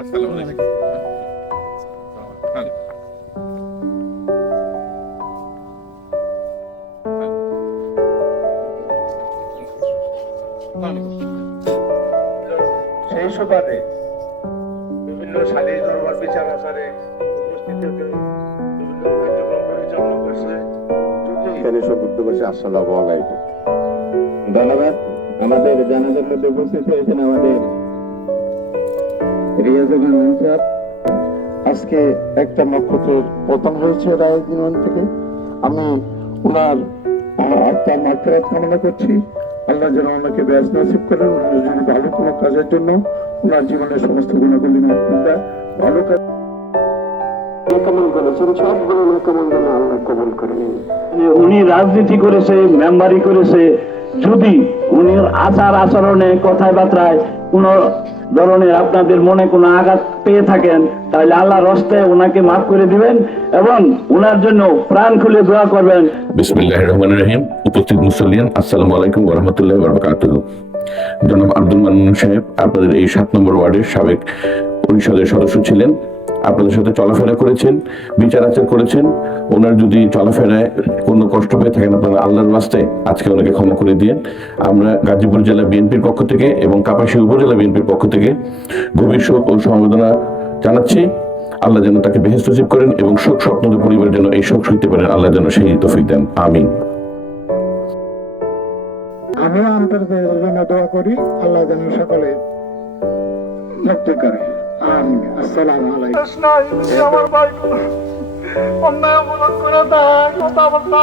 আসসালামু আলাইকুম। সেই সুবাদে বিভিন্ন সালিশ দরবার বিচার আচারে উপস্থিত হতে বিভিন্ন কার্যক্রম পরিচালনা করছে। এখানে সংযুক্ত করছে। আসসালামু আলাইকুম। ধন্যবাদ। আমাদের জানাজার মধ্যে উপস্থিত হয়েছেন আমাদের রিয়াজুল হাসান সাহেব। আজকে একটা নক্ষত্রের পতন হয়েছে রায়দিন থেকে। আমি ওনার আত্মার মাগফিরাত কামনা করছি। আল্লাহ যেন ওনাকে ব্যস্ত নসিব করেন। উনি যদি ভালো কোনো কাজের জন্য ওনার জীবনের সমস্ত গুণাগুলি মাফ করে দেয়। ভালো কাজ কবুল করেছেন, সবগুলো কবুল যেন আল্লাহ কবুল করে নিন। উনি রাজনীতি করেছে, মেম্বারি করেছে, যদি উনি আচার আচরণে কথায় বার্তায় কোন ধরনের আপনাদের মনে কোনো আঘাত পেয়ে থাকেন, তাহলে আল্লাহর হস্তে ওনাকে মাফ করে দিবেন এবং ওনার জন্য প্রাণ খুলে দোয়া করবেন। বিসমিল্লাহির রহমানির রহিম। উপস্থিত মুসল্লিয়ান, আসসালামু আলাইকুম ওয়া রাহমাতুল্লাহি ওয়া বারাকাতুহু। জনাব আব্দুল মান্নান সাহেব আপনাদের এই 7 নম্বর ওয়ার্ডের সাবেক পরিষদের সদস্য ছিলেন। আপনাদের সাথে চলাফেরা করেছেন, বিচার আচার করেছেন। ওনার যদি চলাফেরায় কোনো কষ্ট পেয়ে থাকেন, আপনারা আল্লাহর ওয়াস্তে আজকে ওনাকে ক্ষমা করে দিয়েন। আমরা গাজীপুর জেলা বিএনপির পক্ষ থেকে এবং কাপাসিয়া উপজেলা বিএনপির পক্ষ থেকে গভীর শোক ও সমবেদনা জানাচ্ছি। আল্লাহ যেন তাকে বেহেশত নসিব করেন এবং শোক স্বপ্নদ পরিবার যেন এই শোক সইতে পারেন। আল্লাহ যেন সেই তৌফিক দেন। আমিন। আমিও আন্তর্জাতিক জন্য দোয়া করি, আল্লাহ যেন সকলে মুক্তি করে। আমিন। আসসালামু আলাইকুম। আমার ভাই অন্যায় অপরাধ করে দেয়, কথা বলতে